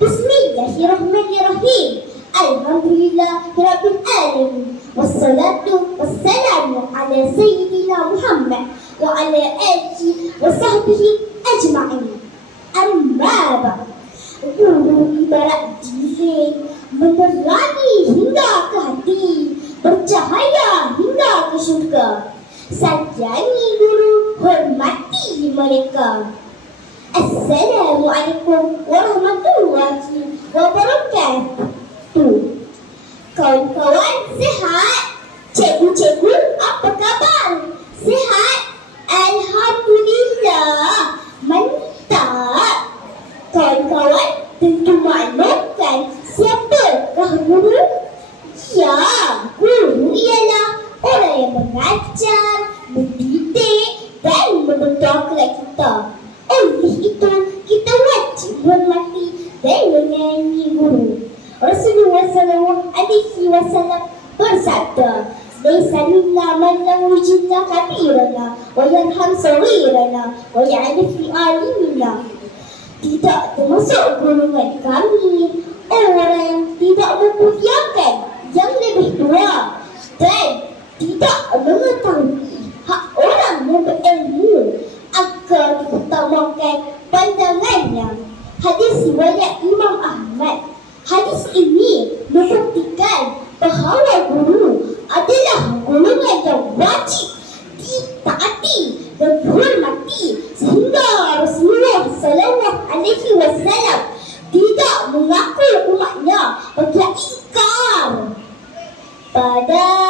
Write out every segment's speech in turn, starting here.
بسم الله الرحمن الرحيم الحمد لله رب العالمين. والصلاة والسلام على سيدنا محمد وعلى آله وصحبه أجمعين أما بعد قولوا لبرأتي diri Menerangi hingga ke hati Bercahaya hingga ke syurga. Sayangi guru Hormati mereka. Assalamualaikum warahmatullahi wabarakatuh mengajar, mendidik dan membentuk kita. Oleh itu, kita wajib menghormati dan menyayangi guru. Rasulullah sallallahu alaihi wasallam bersabda, "Laisa minna man lam yujidna kabirana wa yanham sawirana wa ya'rif alimina." Tidak termasuk golongan kami orang yang tidak memuliakan yang lebih tua dan tidak mengetahui hak orang yang berilmu agar diutamakan pandangannya. Hadis riwayat Imam Ahmad. Hadis ini membuktikan bahawa guru adalah golongan yang wajib ditaati dan dihormati sehingga Rasulullah sallallahu alaihi wasallam tidak mengaku umatnya bagi guru berikan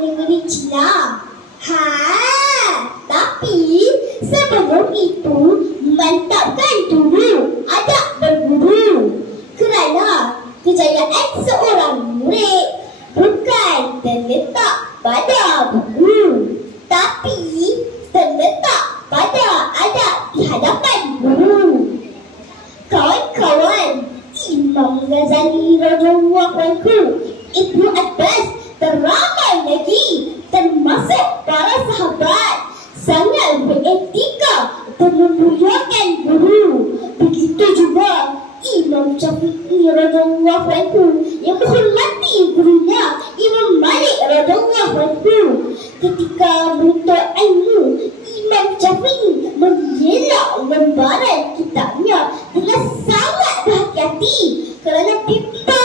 negeri Cina. Ha, tapi sebelum itu mantapkan dulu adab berguru. Kerana kejayaan seorang murid bukan terletak pada buku, tapi terletak pada adab di hadapan guru. Kawan-kawan, Imam Ghazali radhiyallahu anhu, Ibnu Abbas teramai lagi termasuk para sahabat sangat memuliakan guru. Begitu juga Imam Syafi'i radhiyallahu anhu yang menghormati gurunya Imam Malik radhiyallahu anhu. Ketika menuntut ilmu, Imam Syafi'i mengelak lembaran kitabnya dengan sangat berhati-hati kerana bimbang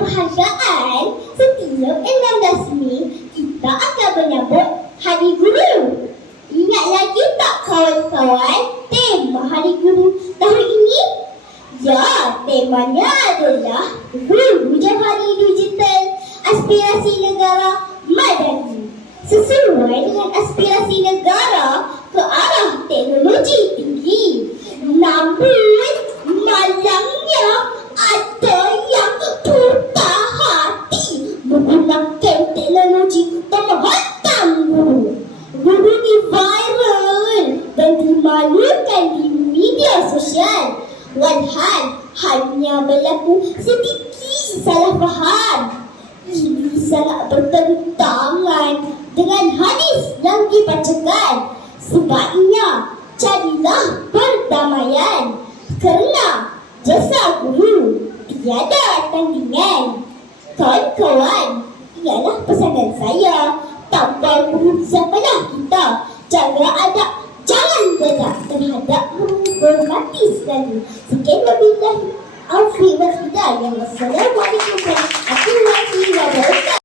penghargaan, setiap 16 Mei kita akan menyambut Hari Guru. Ingat lagi tak kawan-kawan tema Hari Guru tahun ini? Ya, temanya adalah Guru Jawahari Digital Aspirasi Negara Madani. Sesuai dengan aspirasi negara ke arah teknologi tinggi. Namun, malangnya dimalukan di media sosial. Walhal hanya berlaku sedikit salah faham. Ini sangat bertentangan dengan hadis yang dibacakan. Sebabnya, carilah perdamaian. Kerana jasa guru tiada tandingan. Kawan-kawan, ialah pesanan saya. Tanpa guru siapalah kita. Jaga adab, طريق دأبك تسلم سكيت بالله أوفي وخدايا والسلام عليكم ورحمة الله وبركاته